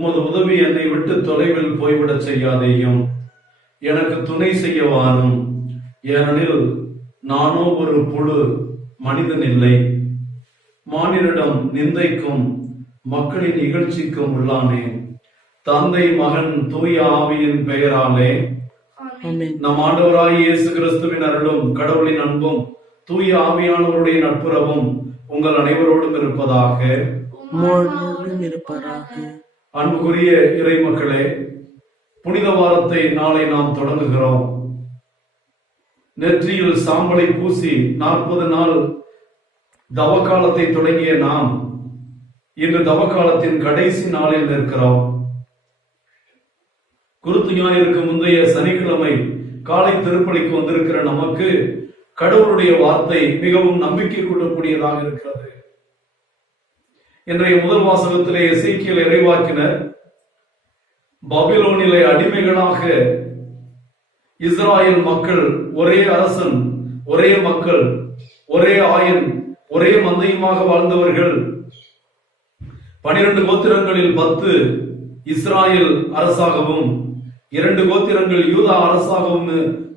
உமது உதவி என்னை விட்டு தொலைவில் போய்விடச் செய்யாதேயும். எனக்கு துணை செய்ய வாரும். ஏனெனில் நானோ ஒரு புழு, மனிதன் இல்லை. மானிடரிடம் நிந்தைக்கும் மக்களின் இகழ்ச்சிக்கும் உள்ளானேன். தந்தை, மகன், தூய ஆவியின் பெயராலே நம் ஆண்டவராய் இயேசு கிறிஸ்துவின் அருளும் கடவுளின் அன்பும் தூய ஆவியானவருடைய நட்புறவும் உங்கள் அனைவரோடும் இருப்பதாக. அன்புக்குரிய இறை மக்களே, புனித வாரத்தை நாளை நாம் தொடங்குகிறோம். நெற்றியில் சாம்பலை பூசி 40 நாள் தவக்காலத்தை தொடங்கிய நாம் இன்று தவக்காலத்தின் கடைசி நாளில் நிற்கிறோம். குருத்து ஞாயிற்கு முந்தைய சனிக்கிழமை காலை திருப்பலிக்கு வந்திருக்கிற நமக்கு கடவுளுடைய வார்த்தை மிகவும் நம்பிக்கை கொள்ளக்கூடியதாக இருக்கிறது. இன்றைய முதல் வாசகத்திலே எசேக்கியேல் இறைவாக்கினர் பாபிலோனிலே அடிமைகளாக இஸ்ராயேல் மக்கள், ஒரே அரசன், ஒரே மக்கள், ஒரே ஆயன், ஒரே மந்தையுமாக வாழ்ந்தவர்கள், 12 கோத்திரங்களில் 10 இஸ்ராயேல் அரசாகவும் 2 கோத்திரங்கள் யூதா அரசாகவும்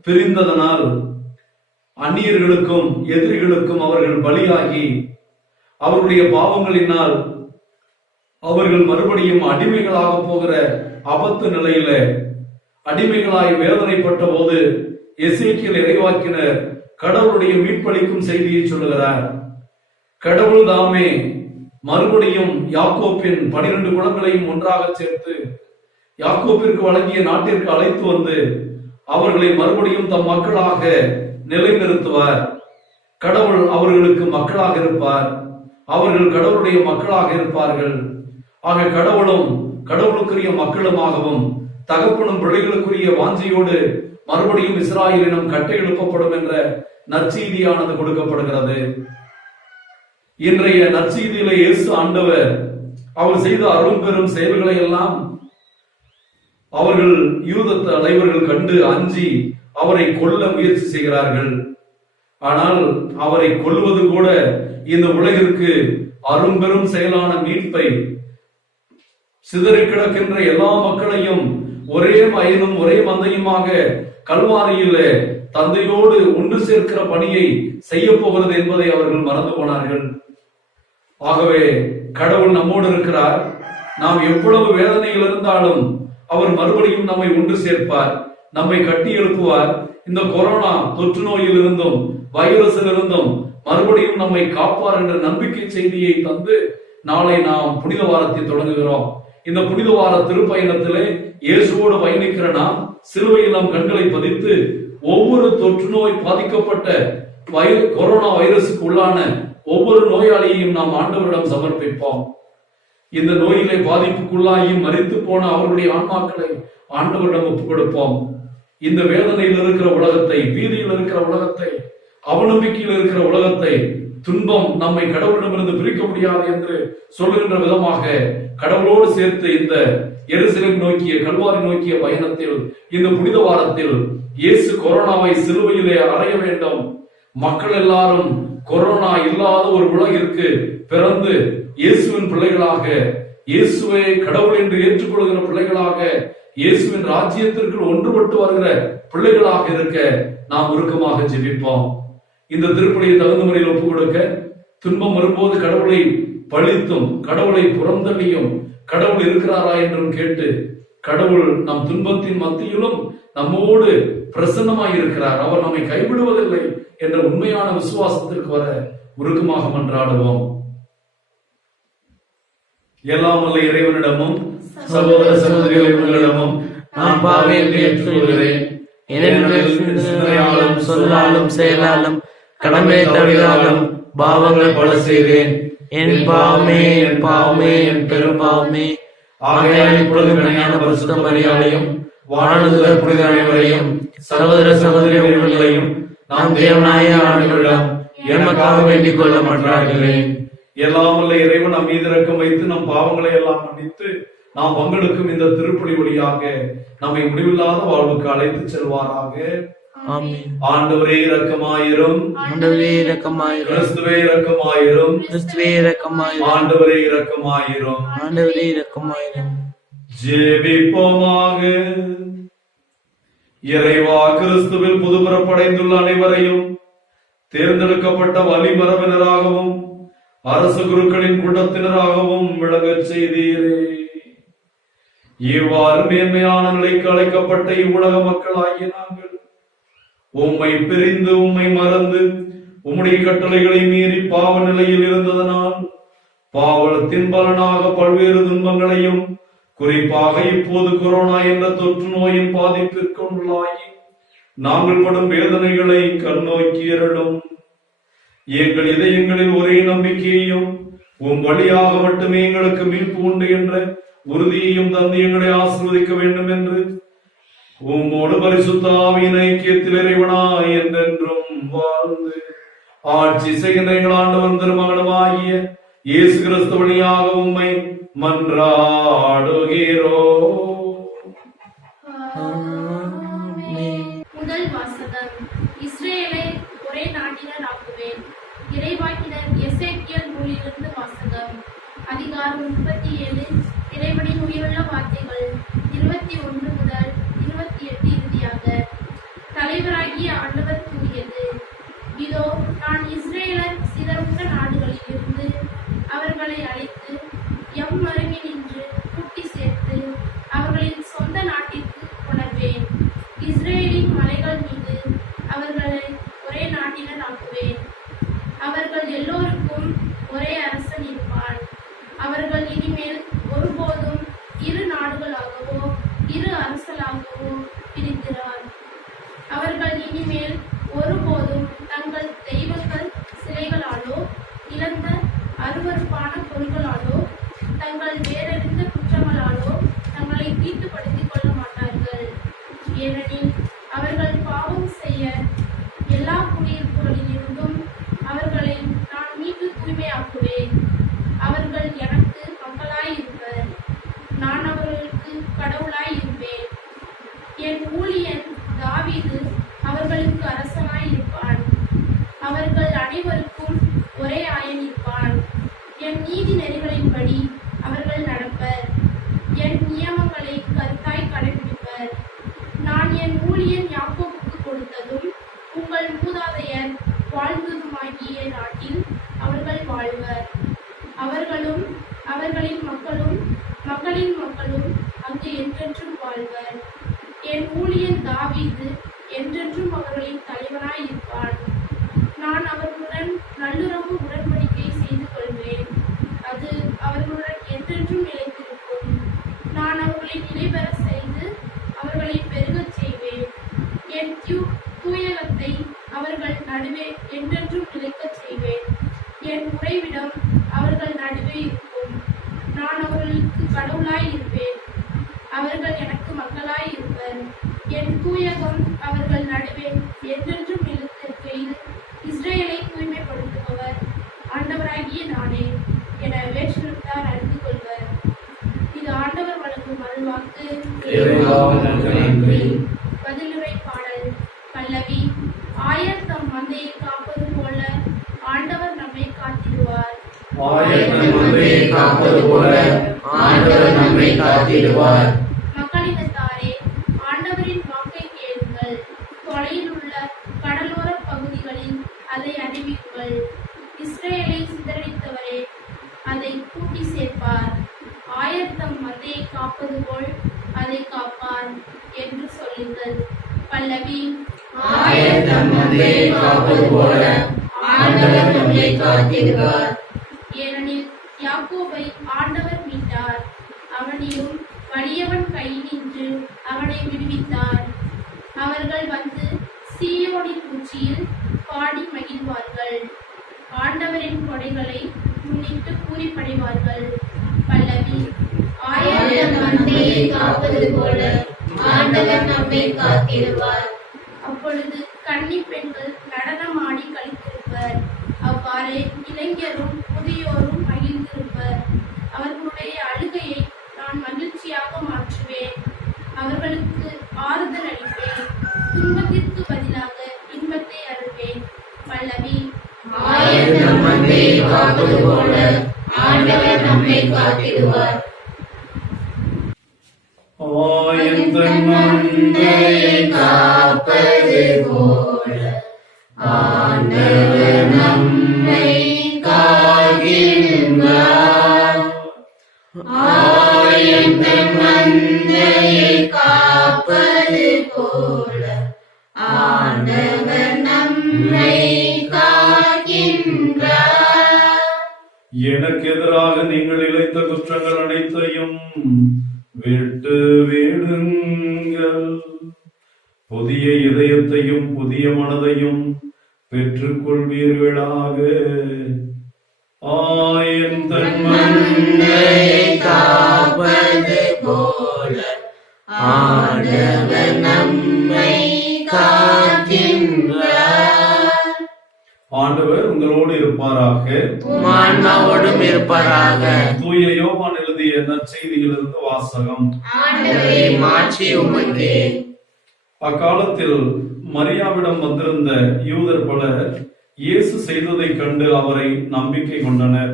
பிரிந்ததனால் அந்நியர்களுக்கும் எதிரிகளுக்கும் அவர்கள் பலியாகி அவருடைய பாவங்களினால் அவர்கள் மறுபடியும் அடிமைகளாக போகிற ஆபத்து நிலையில அடிமைகளாய் வேதனைப்பட்ட போது எசேக்கியேல் இறைவாக்கினர் கடவுளுடைய மீட்பளிக்கும் செய்தியை சொல்லுகிறார். கடவுள் தாமே மறுபடியும் யாக்கோப்பின் 12 குலங்களையும் ஒன்றாக சேர்த்து யாக்கோப்பிற்கு வழங்கிய நாட்டிற்கு அழைத்து வந்து அவர்களை மறுபடியும் தம் மக்களாக நிலைநிறுத்துவார். கடவுள் அவர்களுக்கு மக்களாக இருப்பார், அவர்கள் கடவுளுடைய மக்களாக இருப்பார்கள். ஆக கடவுளும் கடவுளுக்குரிய மக்களுமாகவும் தகப்பனும் பிள்ளைகளுக்குரிய வாஞ்சியோடு மறுபடியும் இஸ்ராயலினம் கட்டை எழுப்பப்படும் என்ற நற்செய்தியானது கொடுக்கப்படுகிறது. இன்றைய நற்செய்தியில இயேசு ஆண்டவர் அவர் செய்த அரும்பெரும் செயல்களை எல்லாம் அவர்கள் யூத தலைவர்கள் கண்டு அஞ்சி அவரை கொல்ல முயற்சி செய்கிறார்கள். ஆனால் அவரை கொல்வது கூட இந்த உலகிற்கு அரும்பெரும் செயலான மீட்பை, சிதறி கிடக்கின்ற எல்லா மக்களையும் ஒரே மயனும் ஒரே மந்தையுமாக கல்வாரியில் தந்தையோடு ஒன்று சேர்க்கிற பணியை செய்ய போகிறது என்பதை அவர்கள் மறந்து போனார்கள். ஆகவே கடவுள் நம்மோடு இருக்கிறார். நாம் எவ்வளவு வேதனையில் இருந்தாலும் அவர் மறுபடியும் நம்மை ஒன்று சேர்ப்பார், நம்மை கட்டி எழுப்புவார். இந்த கொரோனா தொற்று நோயில் இருந்தும் வைரஸில் இருந்தும் மறுபடியும் நம்மை காப்பார் என்ற நம்பிக்கை செய்தியை தந்து நாளை நாம் புனித வாரத்தை தொடங்குகிறோம். இந்த புனித வார திருப்பயணத்திலே இயேசுவோடு பயணிக்கிற நாம் சிலுவையில் நம் கண்களை பதித்து ஒவ்வொரு தொற்று நோய் பாதிக்கப்பட்ட கொரோனா வைரஸுக்கு உள்ளான ஒவ்வொரு நோயாளியையும் நாம் ஆண்டவரிடம் சமர்ப்பிப்போம். இந்த நோயிலே பாதிப்புக்குள்ளாயும் மரித்து போன அவர்களுடைய ஆன்மாக்களை ஆண்டவரிடம் ஒப்புக் கொடுப்போம். இந்த வேதனையில் இருக்கிற உலகத்தை, பீதியில் இருக்கிற உலகத்தை, அவநம்பிக்கையில் இருக்கிற உலகத்தை, துன்பம் நம்மை கடவுளிடமிருந்து பிரிக்க முடியாது என்று சொல்லுகின்ற விதமாக கடவுளோடு சேர்த்து இந்த எருசலேம் நோக்கிய கல்வாரி நோக்கிய பயணத்தில் இந்த புனித வாரத்தில் இயேசு கொரோனாவை சிலுவையிலே அறைய வேண்டும். மக்கள் எல்லாரும் கொரோனா இல்லாத ஒரு உலகிற்கு பிறந்து இயேசுவின் பிள்ளைகளாக, இயேசுவை கடவுள் என்று ஏற்றுக்கொள்கிற பிள்ளைகளாக, இயேசுவின் ராஜ்யத்திற்கு ஒன்றுபட்டு வருகிற பிள்ளைகளாக இருக்க நாம் உருக்கமாக ஜெபிப்போம். இந்த திருப்பலியை தகுந்த முறையில் ஒப்புக் கொடுக்க, துன்பம் வரும்போது கடவுளை பழித்தும் கடவுளை புறந்தள்ளியும் கடவுள் இருக்கிறாரா என்றும் கேட்டு, கடவுள் நம் துன்பத்தின் மத்தியிலும் நம்மோடு பிரசன்னமாய் இருக்கிறார், அவர் நம்மை கைவிடுவதில்லை என்ற உண்மையான விசுவாசத்திற்கு வர உருக்கமாக மன்றாடுவோம். எல்லாம் வல்ல இறைவனிடமும் சகோதர சகோதரிகளிடமும் நான் பாவி என்று ஏற்றுக்கொள்கிறேன். சிந்தனையாலும் சொல்லாலும் செயலாலும் கடமை தவிராலும் பாவங்கள் பல செய்தேன். என் பாவமே, என் பாவமே, என் பெரும் பாவமே. ஆகையால் இப்பொழுது கனியான பரிசுத்த மரியாதையும் வானதுதர் புனித அனைவரையும் சகோதர சகோதரிகளையும் நாம் தேவனாய ஆண்டவரிடம் எமக்காக வேண்டிக் கொள்ள மன்றாடுகிறேன். எல்லாம் வல்ல இறைவன் நம் மீது இரக்கம் வைத்து நம் பாவங்களை எல்லாம் மன்னித்து நாம் பங்கெடுக்கும் இந்த திருப்பலி வழியாக நம்மை முடிவில்லாத வாழ்வுக்கு அழைத்து செல்வாராக. ஆண்டவரே இரக்கமாயிரும், ஆண்டவரே இரக்கமாயிரும், கிறிஸ்துவே இரக்கமாயிரும், கிறிஸ்துவே இரக்கமாயிரும், ஆண்டவரே இரக்கமாயிரும், ஆண்டவரே இரக்கமாயிரும். ஜெபிப்போமாக. இறைவா, கிறிஸ்துவில் புதுப்பிறப்படைந்துள்ள அனைவரையும் தேர்ந்தெடுக்கப்பட்ட வழிமரபினராகவும் அரசு குருக்களின் கூட்டத்தினராகவும் விளங்கச் செய்தீரே. இவ்வாறு மேன்மையான நிலைக்கு அழைக்கப்பட்ட இவ்வுலக மக்களாகிய நாங்கள் உம்மை பிரிந்து உம்மை மறந்து உம்முடைய கட்டளைகளை மீறி பாவ நிலையில் இருந்ததனால் பாவத்தின் பலனாக பல்வேறு துன்பங்களையும் குறிப்பாக இப்போது கொரோனா என்ற தொற்று நோயின் பாதிப்பிற்குள்ளாகி நாங்கள் படும் வேதனைகளை கண்ணோக்கி அருளும். எங்கள் இதயங்களில் ஒரே நம்பிக்கையையும் உம் வழியாக மட்டுமே எங்களுக்கு மீட்பு உண்டு என்ற உறுதியையும் தந்து எங்களை ஆசீர்வதிக்க வேண்டும் என்று உம்மோடு பரிசுத்த ஆவியின் ஐக்கியத்தில் இறைவனாய் என்றென்றும் வாழ்ந்து ஆட்சி செய்கின்ற எங்கள் ஆண்டவன் திருமகனுமாகிய இயேசு கிறிஸ்து வழியாக உம்மை மன்றாடுகிறோம். முதல் வாசகம். இஸ்ரேலை ஒரே நாட்டினர் ஆக்குவேன். இறைவாக்கினர் எசேக்கியேல் நூலிலிருந்து வாசகம். அதிகாரம் 37. இறைவனின் உயிருள்ள வார்த்தைகள் 21 முதல் 28 இறுதியாக. தலைவராகிய ஆண்டவர் கூறியது: இதோ, நான் இஸ்ரேலர் சிதறுண்ட நாடுகளில் இருந்து அவர்களை அழைத்து எம் அருகே நின்று கூட்டி சேர்த்து அவர்களின் சொந்த நாட்டிற்கு கொணர்வேன். இஸ்ரேலின் மலைகள் மீது அவர்களை ஒரே நாட்டினர் ஆக்குவேன். அவர்கள் எல்லோருக்கும் ஒரே அரசன் இருப்பான். அவர்கள் இனிமேல் ஒருபோதும் இரு நாடுகளாகவோ இரு அரசலாகவோ பிரிந்திரார். அவர்கள் இனிமேல் ஒருபோதும் தங்கள் தெய்வங்கள் சிலைகளாலோ இழந்த அருவருப்பான பொருள்களாலோ தங்கள் வேறெந்த குற்றங்களாலோ தங்களை தீட்டுப்படுத்திக் கொள்ள மாட்டார்கள். ஏனெனில் அவர்கள் பாவம் செய்ய எல்லா குடியிருப்புகளிலிருந்தும் அவர்களை நான் மீட்டு தூய்மையாக்குவேன். அவர்கள் எனக்கு மக்களாயிருப்பர், நான் அவர்களுக்கு கடவுளாயிருப்பேன். என் ஊழியன் தாவீது அவர்களுக்கு அரசனாயிருப்பான். அவர்கள் அனைவருக்கும் ஒரே ஆயன் இருப்பான். என் நீதி நெறிகளின்படி அவர்கள் நடப்பர். என் நியமங்களை கருத்தாய் கடைபிடிப்பர். நான் என் ஊழியன் யாக்கோபுக்கு கொடுத்ததும் உங்கள் மூதாதையர் வாழ்ந்ததுமாகிய நாட்டில் அவர்கள் வாழ்வர். அவர்களும் அவர்களின் மக்களும் மக்களின் மக்களும் அங்கு என்றென்றும் வாழ்வர். என் ஊழியன் தாவீது என்றென்றும் அவர்களின் தலைவனாய் இருப்பான். நான் அவர்களுடன் நல்லுறவு உடன்படிக்கை செய்து கொள்வேன். அது அவர்களுடன் என்றென்றும் நிலைத்திருக்கும். நான் அவர்களை நிலைபெற செய்து அவர்களை பெருகச் செய்வேன். என் தூயகத்தை அவர்கள் நடுவே என்றென்றும் நிலைக்கச் செய்வேன். என் உறைவிடம் அவர்கள் நடுவே இருக்கும். நான் அவர்களுக்கு கடவுளாய் இருப்பேன். அவர்கள் எனக்கு மக்களாய் இருப்பர். என் தூயகம் அவர்கள் நடுவே என்றென்றும் நிலைத்திருக்கையில் இஸ்ரேலை தூய்மைப்படுத்துபவர் ஆண்டவராகிய நானே என வேற்றுத்தார் அறிந்து கொள்வர். இது ஆண்டவர் வழங்கும் அருள்வாக்கு. பதிலுரை பாடல். பல்லவி. ஆயர் தம் மந்தையை காப்பது போல ஆண்டவர் நம்மை காத்திடுவார். மக்களினத்தாரே, ஆண்டவரின் வாக்கை கேளுங்கள். தொலையில் உள்ள கடலோர பகுதிகளில் அதை அறிவியுங்கள். இஸ்ரேலை சிதறடித்தவரே, அதை கூட்டி சேர்ப்பார். ஆயர் தம் மந்தையை காப்பது போல் அதை காப்பார் என்று சொல்லுங்கள். பல்லவி. ஆயர் தம் மந்தையை காப்பது போல ஆண்டவர் நம்மை காத்திடுவார். ஏனெனில் யாக்கோபை ஆண்டவர் மீட்டார். அவனிலும் வலியவன் கையினின்று அவனை விடுவித்தார். அவர்கள் வந்து சீயோனின் உச்சியில் பாடி மகிழ்வார்கள். ஆண்டவரின் கொடைகளை முன்னிட்டு பூரிப்படைவார்கள். பல்லவி. ஆயர் தம் மந்தையை காப்பது போல ஆண்டவர் நம்மை காத்திடுவார். அப்பொழுது கன்னி பெண்கள் நடனமாடி களித்திருப்பர். அவ்வாறே இளைஞரும் முதியோரும் மகிழ்ந்திருப்பர். அவர்களுடைய அழுகையை நான் மகிழ்ச்சியாக மாற்றுவேன். அவர்களுக்கு ஆறுதல் அளிப்பேன். துன்பத்திற்கு பதிலாக இன்பத்தை அருள்வேன். பல்லவி. ஆயர் தம் மந்தையை காப்பது போல ஆண்டவர் நம்மை காத்திடுவார். ஆயத்தன் மந்தையை காப்பது போல ஆண்டவர் நம்மை காக்கின்றார். ஆயத்தன் மந்தையை காப்பது போல ஆண்டவர் நம்மை காக்கின்றார். எனக்கு எதிராக நீங்கள் இழைத்த குற்றங்கள் அனைத்தையும் விட்டு விடுங்கள். புதிய இதயத்தையும் புதிய மனதையும் பெற்றுக் கொள்வீர்களாக. ஆயத்தன் மந்தையை காப்பது போல ஆண்டவர் நம்மை காக்கின்றார். ஆண்டவர் உங்களோடு இருப்பாராக. உம் ஆன்மாவோடும் இருப்பாராக. தூய யோவான் எழுதிய நற்செய்தியிலிருந்து வாசகம். ஆண்டவரே மாட்சி உமக்கே. அக்காலத்தில் மரியாவிடம் வந்திருந்த யூதர் பலர் இயேசு செய்ததை கண்டு அவரை நம்பிக்கை கொண்டனர்.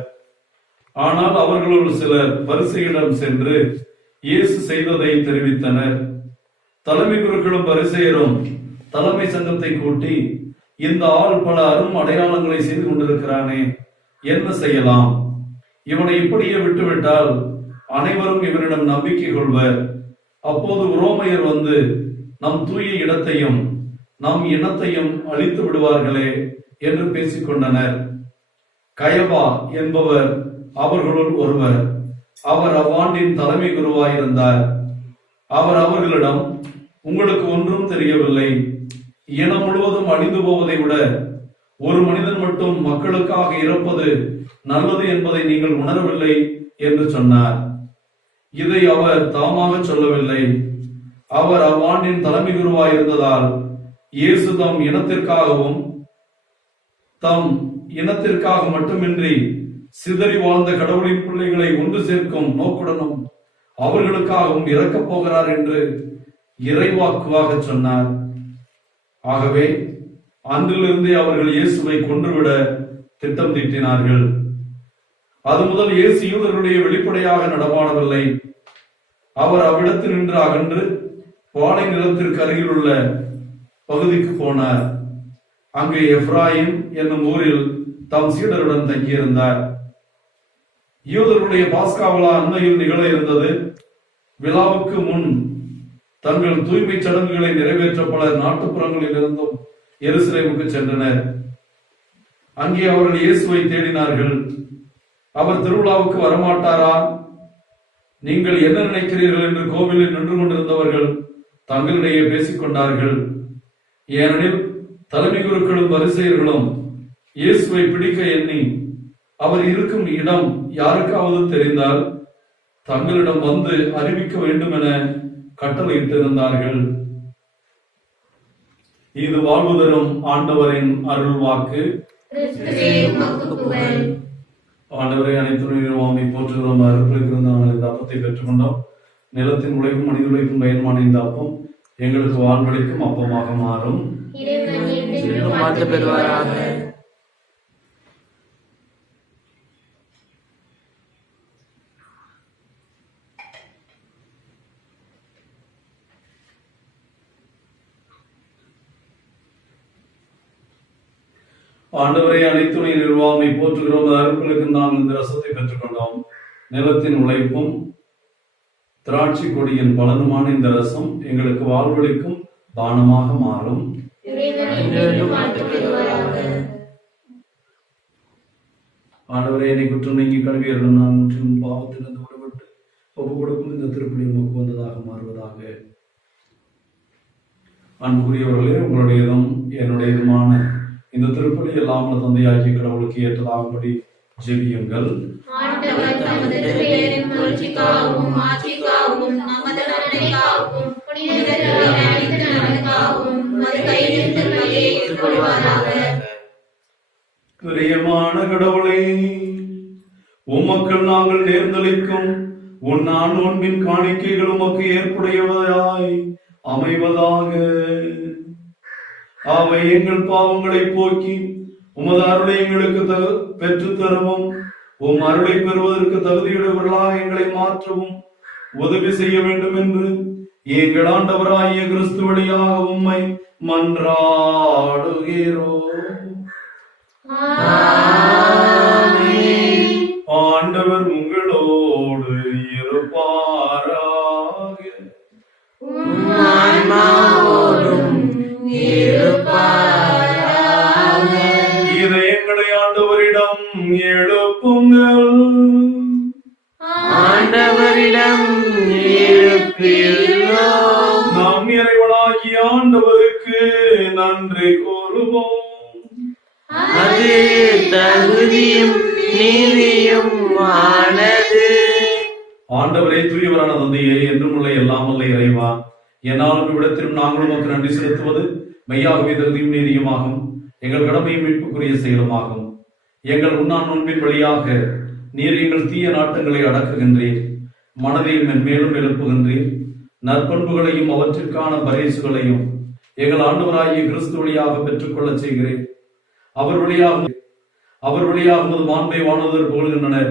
ஆனால் அவர்களுள் சிலர் பரிசேயரிடம் சென்று இயேசு செய்ததை தெரிவித்தனர். தலைமை குருக்களும் பரிசேயரும் தலைமை சங்கத்தை கூட்டி, இந்த ஆள் பல அரும் அடையாளங்களை செய்து கொண்டிருக்கிறானே, என்ன செய்யலாம்? இவனை இப்படியே விட்டுவிட்டால் அனைவரும் இவனிடம் நம்பிக்கை கொள்வர். அப்போது உரோமையர் வந்து நம் தூய இடத்தையும் நம் இனத்தையும் அழித்து விடுவார்களே என்று பேசிக் கொண்டனர். கயபா என்பவர் அவர்களுள் ஒருவர். அவர் அவ்வாண்டின் தலைமை குருவாயிருந்தார். அவர் அவர்களிடம், உங்களுக்கு ஒன்றும் தெரியவில்லை. இனம் முழுவதும் அழிந்து போவதை விட ஒரு மனிதன் மட்டும் மக்களுக்காக இறப்பது நல்லது என்பதை நீங்கள் உணரவில்லை என்று சொன்னார். இதை அவர் தாமாக சொல்லவில்லை. அவர் அவ்வாண்டின் தலைமை குருவாயிருந்ததால் இயேசு தம் இனத்திற்காகவும் தம் இனத்திற்காக மட்டுமின்றி சிதறி வாழ்ந்த கடவுளின் பிள்ளைகளை ஒன்று சேர்க்கும் நோக்குடனும் அவர்களுக்காகவும் இறக்கப் போகிறார் என்று இறைவாக்குவாக சொன்னார். ஆகவே அன்றிலிருந்தே அவர்கள் இயேசுவை கொன்றுவிட திட்டம் தீட்டினார்கள். அது முதல் இயேசு யூதர்களுடைய வெளிப்படையாக நடமாடவில்லை. அவர் அவ்விடத்தில் நின்று அகன்று பாலை நிலத்திற்கு அருகில் உள்ள பகுதிக்கு போனார். அங்கே எப்ராயிம் என்னும் ஊரில் தம் சீடருடன் தங்கியிருந்தார். யூதர்களுடைய பாஸ்கா விழா அண்மையில் நிகழ இருந்தது. விழாவுக்கு முன் தங்கள் தூய்மை சடங்குகளை நிறைவேற்ற பலர் நாட்டுப்புறங்களில் இருந்தும் எருசலேமுக்கு சென்றனர். அங்கே அவர்கள் இயேசுவை தேடினார்கள். அவர் திருவிழாவுக்கு வரமாட்டாரா? நீங்கள் என்ன நினைக்கிறீர்கள் என்று கோவிலில் நின்று கொண்டிருந்தவர்கள் தங்களிடையே பேசிக் கொண்டார்கள். ஏனெனில் தலைமை குருக்களும் பரிசேயர்களும் இயேசுவை பிடிக்க எண்ணி அவர் இருக்கும் இடம் யாருக்காவது தெரிந்தால் தங்களிடம் வந்து அறிவிக்க வேண்டும் என கட்டளையிட்டிருந்தார்கள். இது வாழ்வு தரும் ஆண்டவரின் அருள் வாக்கு. ஆண்டவரை அனைத்து நிறுவனமை போற்றுகிறோம். அருளுக்கு நாங்கள் இந்த அப்பத்தை பெற்றுக்கொண்டோம். நிலத்தின் உழைப்பும் மனித உழைப்பும் பயன்மான இந்த அப்பம் எங்களுக்கு வாழ்வளிக்கும் அப்பமாக மாறும். ஆண்டவரை அனைத்து நிர்வாகமை போற்றுகிறோம். அருள்களுக்கு நாம் இந்த ரசத்தை பெற்றுக்கொண்டோம். நிலத்தின் உழைப்பும் திராட்சை கொடியின் பலனுமான இந்த ரசம் எங்களுக்கு வாழ்வளிக்கும் பானமாக மாறும். ஆண்டவரை என்னை குற்றம் நீங்கி கல்வியர்கள் நான் முற்றிலும் பாவத்திலிருந்து விடுபட்டு ஒப்பு கொடுக்கும் இந்த திருப்பலி உமக்கு வந்ததாக மாறுவதாக. அன்புக்குரியவர்களே, உங்களுடையதும் என்னுடையதுமான இந்த திருப்பலி எல்லாமல தந்தையாகிய கடவுளுக்கு ஏற்றதாகும்படி ஜெபியுங்கள். பிரியமான கடவுளே, உமக்கள் நாங்கள் நேர்ந்தளிக்கும் உன் நோன்பின் காணிக்கைகள் உமக்கு ஏற்புடையவதாய் அமைவதாக. அவை எங்கள் பாவங்களை போக்கி உமது அருளை எங்களுக்கு பெற்று தரவும் உம் அருளை பெறுவதற்கு தகுதியுடையவர்களாக எங்களை மாற்றவும் உதவி செய்ய வேண்டும் என்று எங்கள் ஆண்டவராகிய கிறிஸ்து வழியாக உம்மை மன்றாடுகிறோம். ஆண்டவர் உங்களோடு இருப்பாராக. ஆன்மாவோடும் இருப்பாராக. இதயங்களை ஆண்டவரிடம் எழுப்புங்கள். ஆண்டவரிடம் எழுப்பியுள்ளோம். நாம் இறைவனாகிய ஆண்டவருக்கு நன்றி கூறுவோம். அது தகுதியும் நீதியும் ஆனது. ஆண்டவரே, தூயவரான தந்தையே, என்றும் உள்ள எல்லாம் வல்ல இறைவா, என்னாலும் இவ்விடத்திலும் நாங்களும் உமக்கு நன்றி செலுத்துவது மெய்யாகவே தகுதியும் நீதியுமாகும். எங்கள் கடமையும் மீட்புக்குரிய செயலுமாகும். எங்கள் உண்ணா நோன்பின் வழியாக நீர் எங்கள் தீய நாட்டங்களை அடக்குகின்றீர். மனதை மென்மேலும் எழுப்புகின்றீர். நற்பண்புகளையும் அவற்றிற்கான பரிசுகளையும் எங்கள் ஆண்டவராகிய கிறிஸ்து வழியாக பெற்றுக்கொள்ள செய்கிறேன். அவர் வழியாக உமது மாண்பை வானுதர் புகழ்கின்றனர்.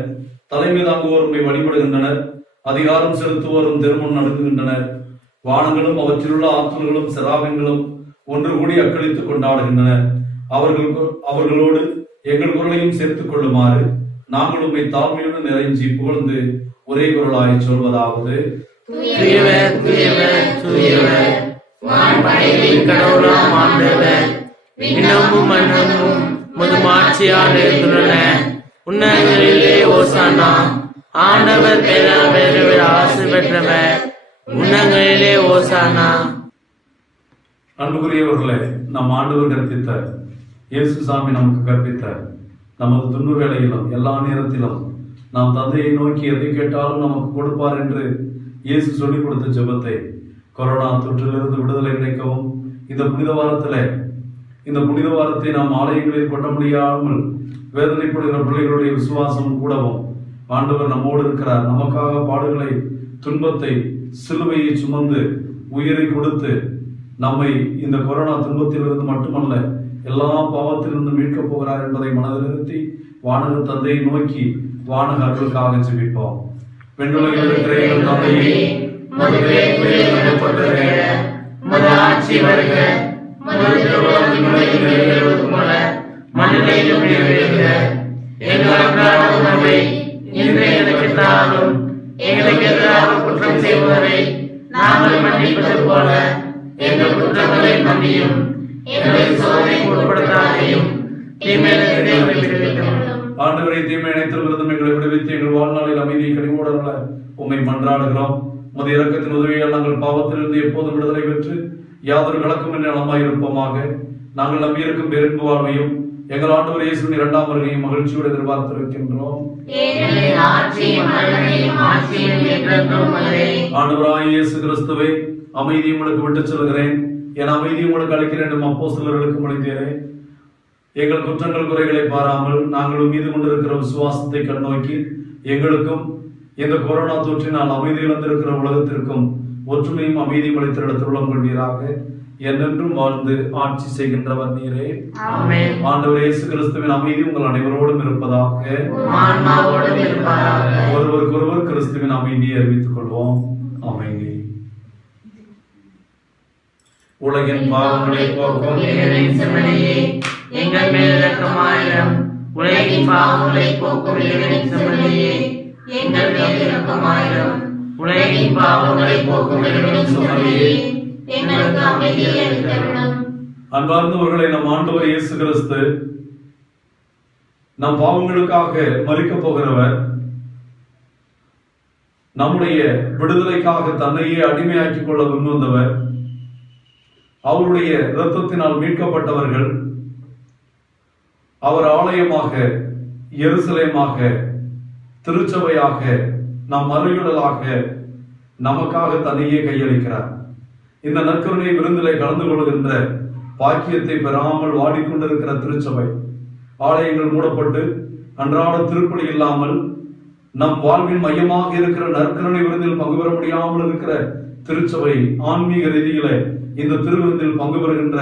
தலைமை தாங்குவோர் உம்மை வழிபடுகின்றனர். அதிகாரம் செலுத்துவோரும் திருமணம் நடத்துகின்றனர். வானங்களும் அவற்றிலுள்ள ஆற்றல்களும் செராவின்களும் ஒன்று கூடி அக்களித்துக் கொண்டாடுகின்றனர். அவர்களோடு எங்கள் குரலையும் சேர்த்துக் கொள்ளுமாறு நாங்கள் உம்மை தாழ்மையுடன் நிறைஞ்சி புகழ்ந்து ஒரே குரலாய் சொல்வதாவது: தூயவர், தூயவர், தூயவர், வான்படைகளின் கடவுளாம் ஆண்டவர், விண்ணமும் மன்னமும் உமது மாட்சியால் இருந்துள்ளன. உன்னதங்களிலே ஓசானா. ஆண்டவர் பெயரால் வருபவர் ஆசி பெற்றவர். உன்னதங்களிலே ஓசானா. அன்புக்குரியவர்களே, நம் ஆண்டவர் கற்பித்த இயேசு சாமி நமக்கு கற்பித்த நமது துன்ப வேளையிலும் எல்லா நேரத்திலும் நாம் தந்தையை நோக்கி எதை கேட்டாலும் நமக்கு கொடுப்பார் என்று இயேசு சொல்லிக் கொடுத்த ஜெபத்தை கொரோனா தொற்றிலிருந்து விடுதலை கிடைக்கவும் இந்த புனித வாரத்தை நாம் ஆலயங்களில் கொண்ட முடியாமல் வேதனைப்படுகிற பிள்ளைகளுடைய விசுவாசம் கூடவும் ஆண்டவர் நம்மோடு இருக்கிறார். நமக்காக பாடுகளை, துன்பத்தை, சிலுவையை சுமந்து உயிரை கொடுத்து நம்மை இந்த கொரோனா துன்பத்திலிருந்து மட்டுமல்ல எல்லா பாவத்திலிருந்து மீட்கப் போகிறார் என்பதை மனதில் நிறுத்தி வானக தந்தையை நோக்கி வானக அருளுக்காக ஜெபிப்போம். பெண்ணுலகில் இருக்கிற எங்கள் தந்தையே, ஆட்சி வருக, மண்ணிலும் எங்கள் அன்றாட உணவை இன்று எங்களுக்கு தாரும். எங்களுக்கு எதிராக குற்றம் செய்வதை நாங்கள் மன்னிப்பது போல எங்கள் குற்றங்களை மன்னியும். எங்களை சோதனைக்கு உட்படுத்தாதையும் தீமையிலிருந்து எங்களை விடுவித்தருளும். ஆண்டவரை தீமை அனைத்திலிருந்தும் எங்களை விடுவித்து எங்கள் வாழ்நாளில் அமைதியை கனிவோடல்ல உம்மை மன்றாடுகிறோம். உமது இரக்கத்தின் உதவியால் நாங்கள் பாவத்திலிருந்து எப்போதும் விடுதலை பெற்று யாதொரு கலக்கமின்றி நலமாயிருப்போமாக. நாங்கள் நம்பியிருக்கும் பேரின்பு வாழ்வையும் எங்கள் ஆண்டவர் இயேசுவின் இரண்டாம் வருகையும் மகிழ்ச்சியோடு எதிர்பார்த்திருக்கின்றோம். ஆண்டவராகிய இயேசு கிறிஸ்துவை அமைதி உங்களுக்கு விட்டுச் செல்கிறேன், என் அமைதி உங்களுக்கு அளிக்கிறேன் என்று அப்போஸ்தலர்களுக்கு மொழிந்தேன். எங்கள் குற்றங்கள் குறைகளை பாராமல் நாங்கள் மீது கொண்டிருக்கிற விசுவாசத்தை கண்ணோக்கி எங்களுக்கும் இந்த கொரோனா தொற்றினால் அமைதி இழந்திருக்கிற உலகத்திற்கும் ஒற்றுமையும் அமைதியும் அளித்திருளம் கொள்வீராக. என்றென்றும் வாழ்ந்து ஆட்சி செய்கின்றவர் நீரே. ஆண்டவர் இயேசு கிறிஸ்துவின் அமைதி உங்கள் அனைவரோடும் இருப்பதாக. ஒருவருக்கொருவர் கிறிஸ்துவின் அமைதியை அறிவித்துக் கொள்வோம். அமைதி. உலகின் பாவங்களை போக்கும் எங்கள் மேல் இரக்கமாயிரம். உலகின் பாவங்களை போக்கும் இறைவனின் செம்மறியே, எங்கள் மேல் இரக்கமாயிரம். உலகின் பாவங்களை போக்கும் இறைவனின் செம்மறியே, எங்களுக்கு அமைதியை அளித்தருளும். அன்பார்ந்தவர்களை, நம் ஆண்டவர் இயேசு கிறிஸ்து நம் பாவங்களுக்காக மரிக்கப் போகிறவர். நம்முடைய விடுதலைக்காக தன்னையே அடிமையாக்கிக் கொள்ள முன்வந்தவர். அவருடைய இரத்தத்தினால் மீட்கப்பட்டவர்கள். அவர் ஆலயமாக, எருசலேமாக, திருச்சபையாக, நம் மறுயுடலாக நமக்காக தன்னையே கையளிக்கிறார். இந்த நற்கருணை விருந்திலே கலந்து கொள்கின்ற பாக்கியத்தை பெறாமல் வாடிக்கொண்டிருக்கிற திருச்சபை, ஆலயங்கள் மூடப்பட்டு அன்றாட திருப்பலி இல்லாமல் நம் வாழ்வின் மையமாக இருக்கிற நற்கருணை விருந்தில் பங்கு பெற முடியாமல் இருக்கிற திருச்சபை, ஆன்மீக ரீதியில இந்த திருவிருந்தில் பங்கு பெறுகின்ற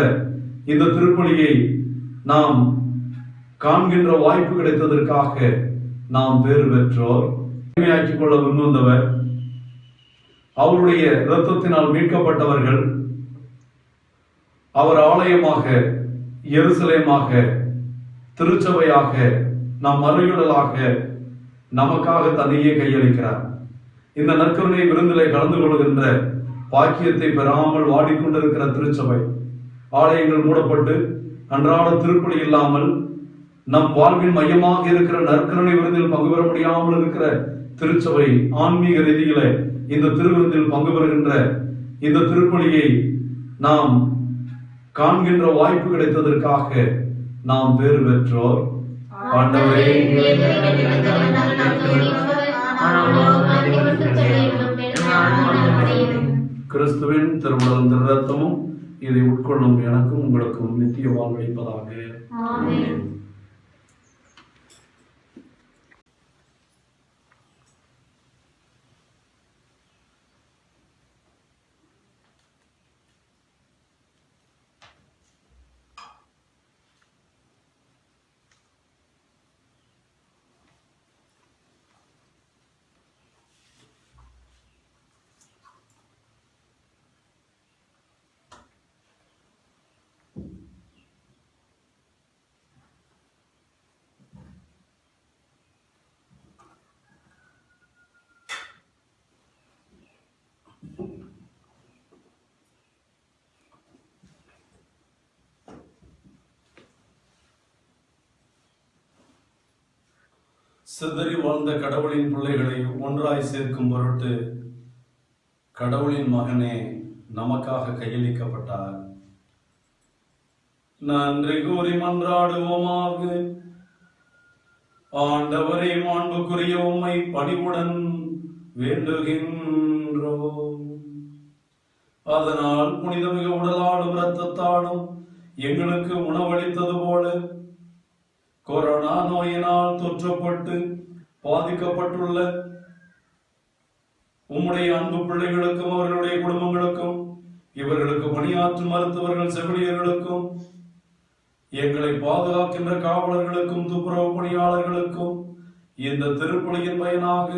இந்த திருப்பலியை நாம் காண்கின்ற வாய்ப்பு கிடைத்ததற்காக நாம் பேறு பெற்றோர். அடிமையாக்கிக் கொள்ள முன்வந்தவர். அவருடைய இரத்தத்தினால் மீட்கப்பட்டவர்கள் அவர் ஆலயமாக, எருசலேமாக, திருச்சபையாக, நம் மறுயுடலாக நமக்காக தன்னையே கையளிக்கிறார். இந்த நற்கருணை விருந்திலே கலந்து கொள்கின்ற பாக்கியத்தை பெறாமல் வாடிக்கொண்டிருக்கிற திருச்சபை, ஆலயங்கள் மூடப்பட்டு அன்றாட திருப்பலி இல்லாமல் நம் வாழ்வின் மையமாக இருக்கிற நற்கருணை விருந்தில் பங்கு பெற முடியாமல் இருக்கிற திருச்சபை, ஆன்மீக ரீதியில இந்த திருவிருந்தில் பங்கு பெறுகின்ற இந்த திருப்பலியை நாம் காண்கின்ற வாய்ப்பு கிடைத்ததற்காக நாம் பேறு பெற்றோர். ஆண்டவரே, கிறிஸ்துவின் திருவுடலும் திரு ரத்தமும் இதை உட்கொள்ளும் எனக்கும் உங்களுக்கும் நித்திய வாழ்வளிப்பதாக. ஆமென். சிதறி வாழ்ந்த கடவுளின் பிள்ளைகளை ஒன்றாய் சேர்க்கும் பொருட்டு கடவுளின் மகனே நமக்காக கையளிக்கப்பட்டார். நன்றி கூறி மன்றாடுவோமாக. ஆண்டவரே, மாண்புக்குரிய உம்மை பணிவுடன் வேண்டுகின்றோம். அதனால் புனிதமிகு உடலாடும் இரத்தத்தாலும் எங்களுக்கு உணவளித்தது போல கொரோனா நோயினால் தொற்றப்பட்டு பாதிக்கப்பட்டுள்ள உம்முடைய அன்பு பிள்ளைகளுக்கும் அவர்களுடைய குடும்பங்களுக்கும் இவர்களுக்கு பணியாற்றும் மருத்துவர்கள், செவிலியர்களுக்கும் எங்களை பாதுகாக்கின்ற காவலர்களுக்கும் துப்புரவு பணியாளர்களுக்கும் இந்த திருப்பலியின் பயனாக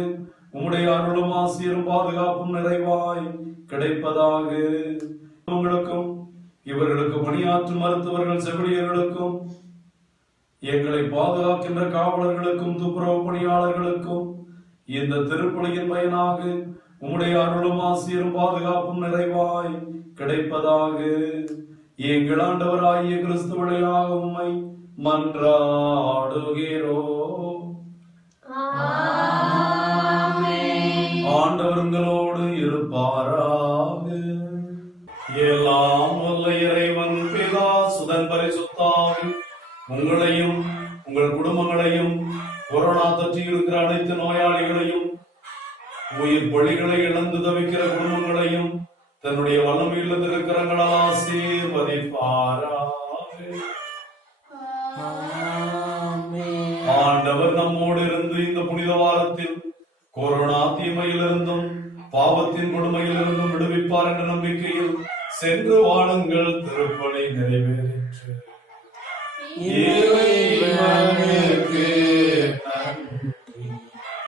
உம்முடைய அருளும் ஆசிரியரும் பாதுகாப்பும் நிறைவாய் கிடைப்பதாக. உங்களுக்கும் இவர்களுக்கு பணியாற்றும் மருத்துவர்கள், செவிலியர்களுக்கும் எங்களை பாதுகாக்கின்ற காவலர்களுக்கும் துப்புரவு பணியாளர்களுக்கும் இந்த திருப்பலியின் பயனாக உம்முடைய அருளும் ஆசிரியரும் பாதுகாப்பும் நிறைவாய் கிடைப்பதாக. எங்கள் ஆண்டவராகிய கிறிஸ்து வழியாக உம்மை மன்றாடுகிறோம். ஆண்டவர் உங்களோடு இருப்பாராக. எல்லாம் வல்ல இறைவன் பிதா, சுதன், பரிசுத்த ஆவி உங்களையும் உங்கள் குடும்பங்களையும் கொரோனா தொற்றி இருக்கிற அனைத்து நோயாளிகளையும் உயிர் பலிகளை இழந்து தவிக்கிற குடும்பங்களையும் தன்னுடைய வல்லமையில் இருக்கிறங்களால் ஆசீர்வதிப்பாராக. ஆண்டவர் நம்மோடு இருந்து இந்த புனித வாரத்தில் கொரோனா தீமையிலிருந்தும் பாவத்தின் கொடுமையிலிருந்தும் விடுவிப்பார் என்ற நம்பிக்கையில் சென்று வாழுங்கள். திருப்பலி நிறைவேறிற்று. இறைவனுக்கு